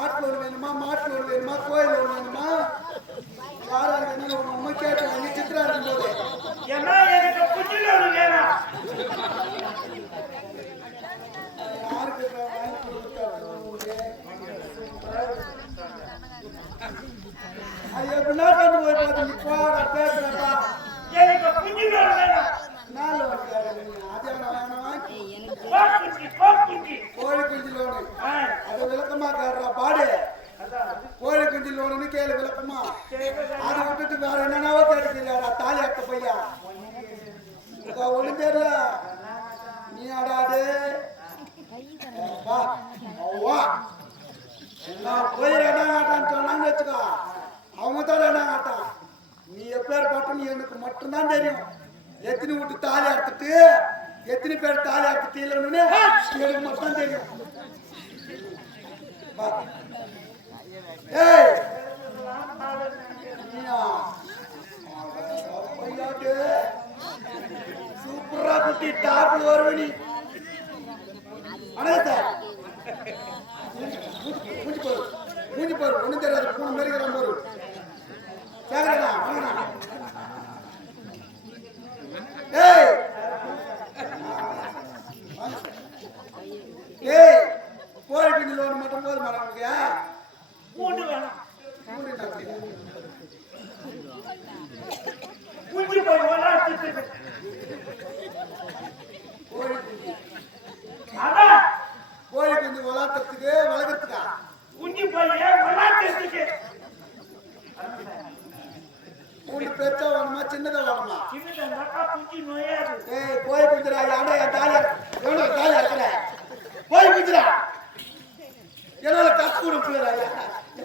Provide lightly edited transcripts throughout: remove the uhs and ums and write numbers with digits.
ஆட்டோடு வேணுமா மாட்டோடு வேணுமா கோயிலோடு வேணுமா யாராவது என்ன உண்மை கேட்டு நீ சித்திரா இருக்கும்போது ஏன்னா எனக்கு புத்திலோடு வேணும் யாருக்கு வாங்கி ஐயோ பின்னாடி போய் பார்த்து நீ போட பேசுறப்பா எனக்கு புத்திலோடு வேணும் நாலு கோழி குஞ்சு லோனு அது விளக்கமா காடுறா பாடு கோழி குஞ்சு லோனுன்னு கேளு விளக்கமா அதை விட்டுட்டு வேற என்னன்னாவோ கேட்டுக்கிறாரா தாலி அட்ட பையா ஒண்ணு தெரியல நீ ஆடாது நான் போய் ரெண்டாம் ஆட்டான்னு சொன்னான்னு வச்சுக்கோ அவங்க தான் ரெண்டாம் ஆட்டான் நீ எப்பேர் பட்டு எனக்கு மட்டும்தான் தெரியும் எத்தனை விட்டு தாலி அறுத்துட்டு எத்தனை பேர் தாலி அறுத்துட்டு இல்லைன்னு எனக்கு மட்டும் தெரியும் ஏய் சூப்பரா குட்டி டாப்ல வருவ நீ மூஞ்சி போரு ஒண்ணு தெரியாது பூனை மேரிக்கிற போரு கேக்குறா வாங்கண்ணா ஏய் ஏய் கோழி குஞ்சு லோன் மட்டும் போதுமா நமக்கு பூண்டு வேணும் பூண்டு போய் வளர்த்துட்டு கோழி குஞ்சு அதான் கோழி குஞ்சு வளர்த்துறதுக்கு வளர்க்கறதுக்கா குஞ்சு போய் வளர்த்துறதுக்கு பூண்டு பெருசா வேணுமா சின்னதா வேணுமா சின்னதா குஞ்சு நோயாது ஏய் கோழி குஞ்சுடா யானை என் தாலி எவ்வளோ தாலி அறுக்கல கோழி குஞ்சுடா என்னால கத்து கொடுக்கல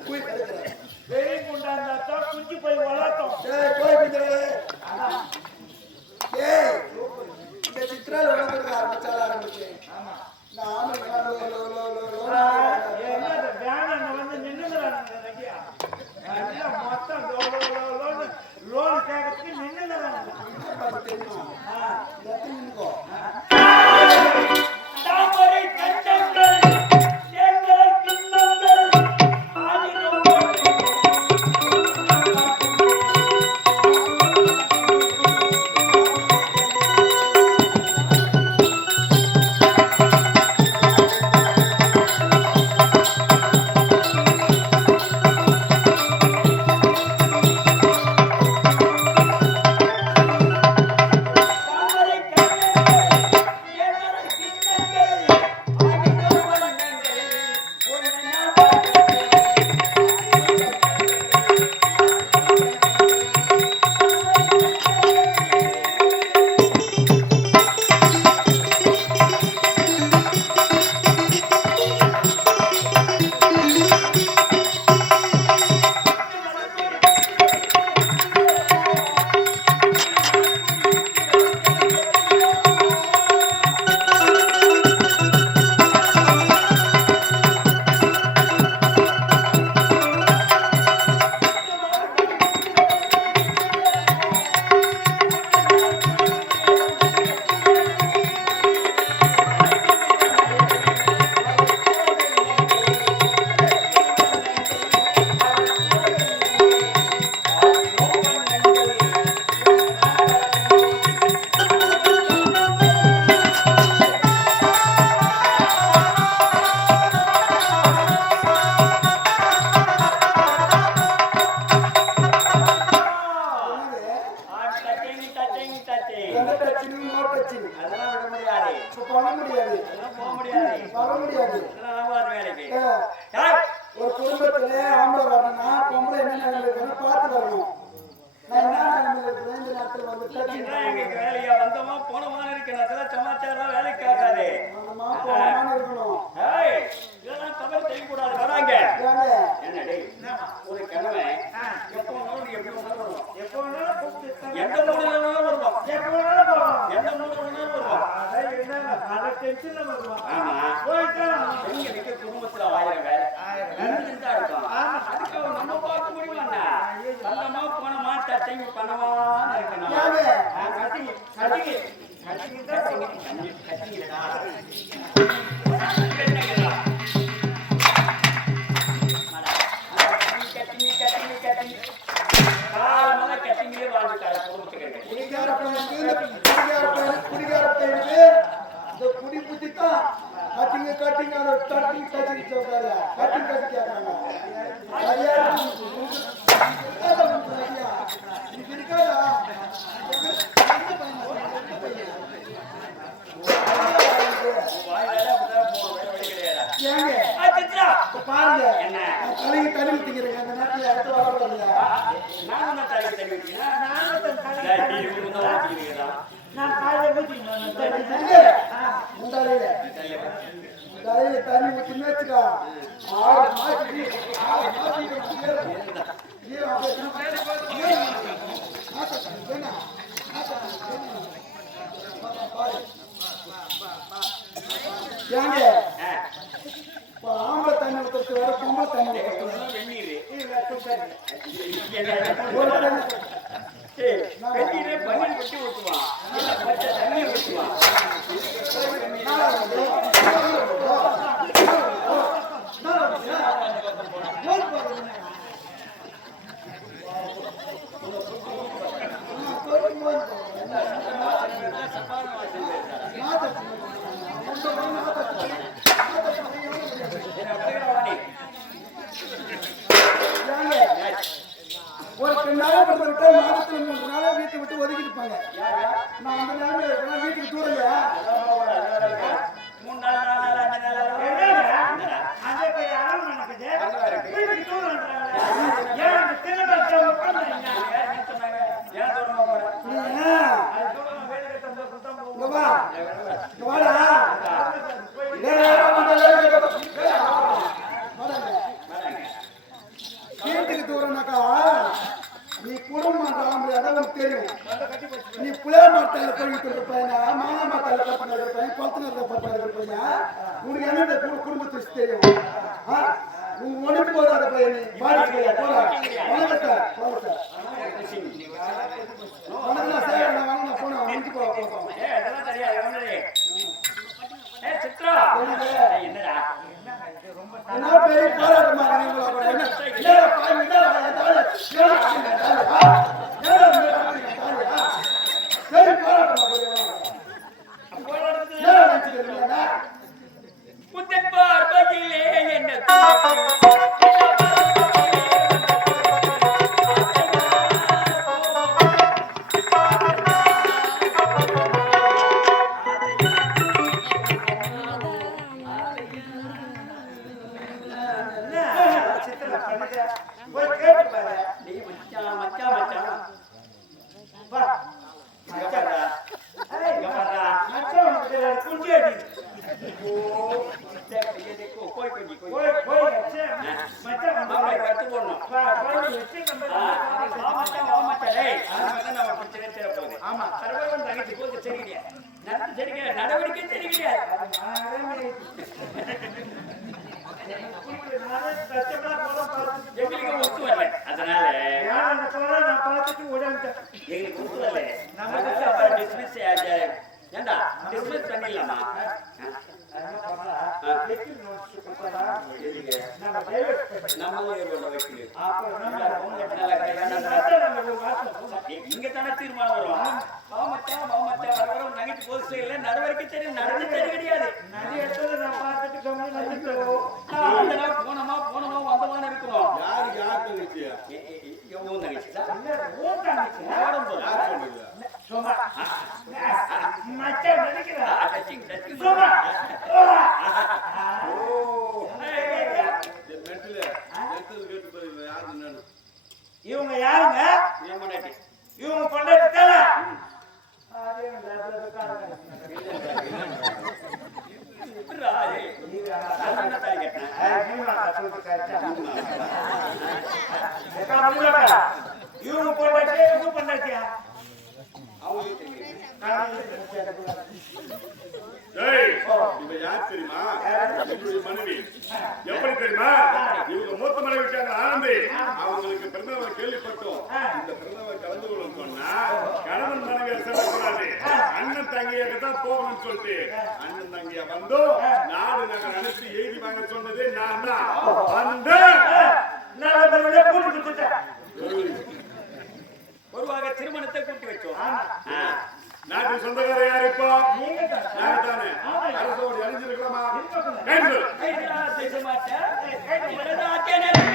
போய் கடுக்கிறேன் வெறி கொண்டாந்தா குஞ்சு போய் வளர்த்தோம் ஏய் கோழி குஞ்சுடா ஏய் இந்த சித்திரால வளர்க்கறது ஆரம்பிச்சு நாம என்ன வேணாம் வந்து நின்னுங்கறாங்க மொத்தம் லோன் கேட்கறதுக்கு நின்னுங்கறாங்க தாமரை கஞ்சங்கள் எங்கள் கிண்ணங்கள் ஆதினம் ஒரு குடும்பத்துல ஆம்பளை வரணும்னா பொம்பளை என்ன பார்த்து வரணும். வேலையா வந்தோமா போனமா இருக்கிற சமாச்சாரம் வேலைக்காகாது இதெல்லாம் தவறு செய்யக்கூடாது. வராங்க என்னடி ஒரு கிழமை எப்போ எப்படி வருவோம், எப்போ எந்த மூலையில வருவோம், எப்போ எந்த மூலையில வருவோம். குடும்பத்துல 1000 வேலை நடந்துட்டு தான் இருக்கும். அதுக்கு நம்ம பார்க்க முடியுமா? நல்லமா போனமா டச்சிங் பண்ணவா இருக்கணும். கட்டிங்க கட்டிங்க கட்டிங்க கட்டிங்க கட்டிங்க நீங்க கட்டிங்க அதை தட்டி கட்டி சொல்றாரு கட்டி கட்டி கேட்கறாங்க ஐயா இது இருக்காதா பாருங்க தலைக்கு தண்ணி ஊத்திக்கிறேங்க அந்த நேரத்தில் அடுத்து வரக்கூடாது நான் காலையில முந்தாலையில தண்ணி ஊத்தின்னு வச்சுக்கா 6 மாசத்துக்கு 6 மாசத்துக்கு ஏங்க ஆம்பளை தண்ணி ஊற்றுறது வேற பொம்பளை தண்ணி ஒரு 2 நாளா மாதத்துல 3 நாளா வீட்டை விட்டு ஒதுக்கிட்டு இருப்பாங்க. நான் அந்த நேரம் இருக்கேன் வீட்டுக்கு தூரம் இல்லையா 3 நாள் 4 நாள் 5 நாள் அதே போய் ஆரம்பம் நடக்குது வீட்டுக்கு தூரம் ஏன் அந்த திருநெல்வேலி உட்கார்ந்தீங்க ஏன் தூரமா போறேன் அது தூரம் வேலை கட்ட சுத்தம் இங்க வா இங்க வாடா வீட்டுக்கு தூரம்னாக்கா நீ குடும்பம் அதான் தெரியும் நீ புளிய மரத்தால போயிட்டு இருப்பேன் மாங்க மரத்தால பப்பன இருப்பேன் கொத்தனத்துல பப்பன இருப்பேன் உனக்கு என்ன குடும்பத்தை தெரியும் உன் ஒன்று போதாத பையன் நீ பாடி போடா வணக்கம் சார் வணக்கம் சார் நான் வாங்க போனா வந்து போவோம் அதெல்லாம் தெரியாது சித்ரா என்னடா என்ன பெரிய போராட்டமா பார்வையிலே என்ன நடவடிக்கை தெரிவிக்க எங்களுக்கு ஒத்து வரல அதனால நான் பார்த்துட்டு உடனே எங்களுக்கு ஒத்து வரல டிஸ்மிஸ் ஏண்டா டிஸ்மிஸ் பண்ணிடலாமா இங்க தானே தீர்மானம் வரும் நகைட்டு போது நடவடிக்கை தெரியும் நடந்து தெரிய கிடையாது நிறைய இடத்துல நான் பார்த்துட்டு போனமா வந்தமான இருக்கிறோம் இவங்க யாருங்க இவங்க கொண்டாடி இவங்க போட்டாச்சு இவங்க பண்ணாச்சியா யார் தெரியுமா என்னுடைய மனைவி எப்படி தெரியுமா இவங்க மூத்த மனைவி இருக்காங்க ஆனந்தி அவங்களுக்கு பிறந்தவர் கேள்விப்பட்டோம் இந்த பிறந்தவர் கலந்து கொள்ள சொன்னா கணவன் மனைவியை செல்லக்கூடாது அண்ணன் தங்கையாகத்தான் போகணும்னு சொல்லிட்டு அண்ணன் தங்கையா வந்தோம் நாடு நகர் அனுப்பி எழுதி வாங்க சொன்னது நான் தான் ஒருவாக திருமணத்தை கூட்டி வச்சோம் நாட்டு சொந்தக்கார யாரு இப்போ தானே அரசோடு அழிஞ்சிருக்கலாமா கேன்சல். பேச மாட்டேன். ஆத்தியா நேரம்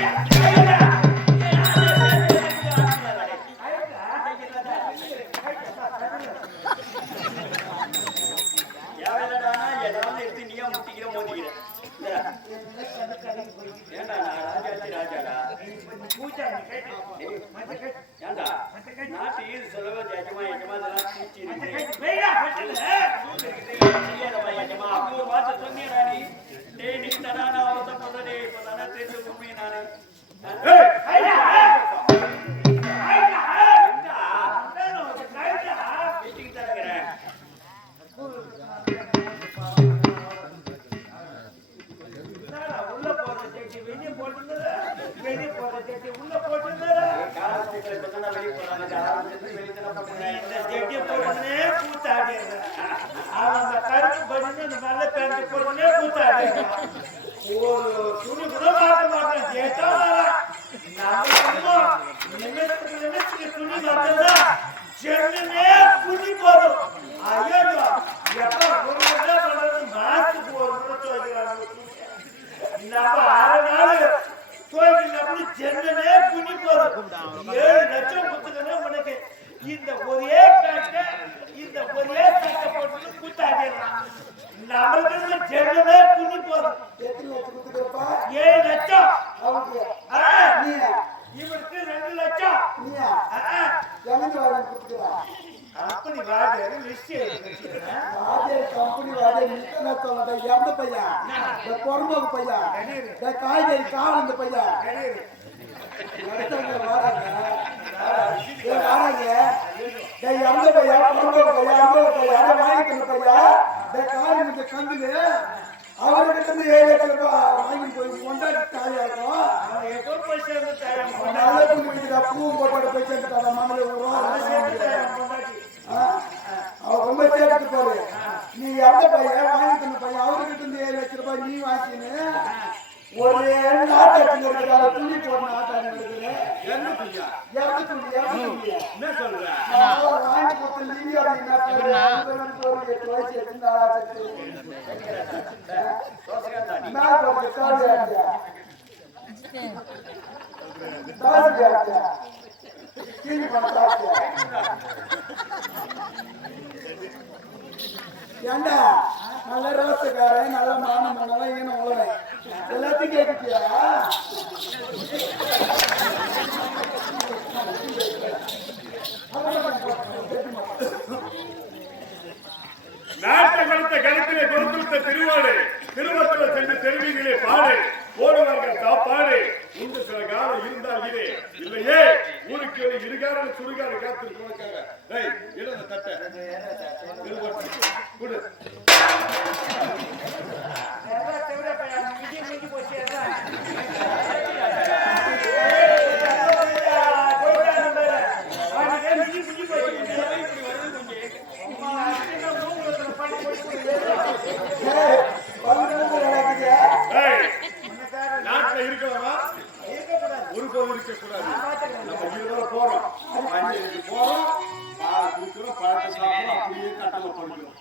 இந்த ஒரே காட்ட இந்த ஒரே சட்டை போட்டு கூத்தாடிடலாம். நம்மளுக்கு ஜென்மமே துணி போதும். 7 லட்சம் இவருக்கு 2 லட்சம். கம்பெனி வாடகை லிஸ்ட் கம்பெனி வாடகை இறந்த பையன் பொறம்போக்கு பையன் காய்கறி காவல் பையன் வாடகை இறந்த பையன் பொறம்போக்கு பையன் வாங்கிக்கிற பையன் காய் கந்துது அவர்கிட்ட இருந்து 7 லட்சம் ரூபாய் வாங்கி போய் கொண்டாடி தாயா இருக்கும். நல்ல புண்ணு பூவும் போட்டு போய் சேர்ந்துட்டாங்க மண்ணில் அவர் ரொம்ப சேர்த்து பாரு. நீ எந்த பையன் வாங்கிக்கிற பையன் அவர்கிட்ட இருந்து 7 லட்சம் ரூபாய் நீ வாங்கின்னு ஒரு நாட்டாட்சி இருக்கிற துணி போடணும். ஆட்டாங்க வாங்கி கொடுத்து நீங்க ஏண்டா நல்ல ரோசக்காரன் நல்ல மானம் நல்லா ஈனம் உழவன் எல்லாத்தையும் கேட்டுட்டியா? நாட்டை கொடுத்த கருத்திலே கொடுத்துவிட்ட திருவாடு திருவத்தில் சென்று தெருவிகளே பாடு போடுவார்கள் சாப்பாடு இந்த சில காலம் இருந்தால் இதே இல்லையே ஊருக்கு இருகார சுடுகாடு காத்திருக்காங்க. தட்டை கொடு. நாட்டுல இருக்கலாமா ஒரு கோவில் இருக்க கூடாது. நம்ம இருவரை போறோம் போறோம் பால் குடிக்கிறோம் பழத்தை சாப்பிடுறோம் அப்படியே கட்டளை படிக்கிறோம்.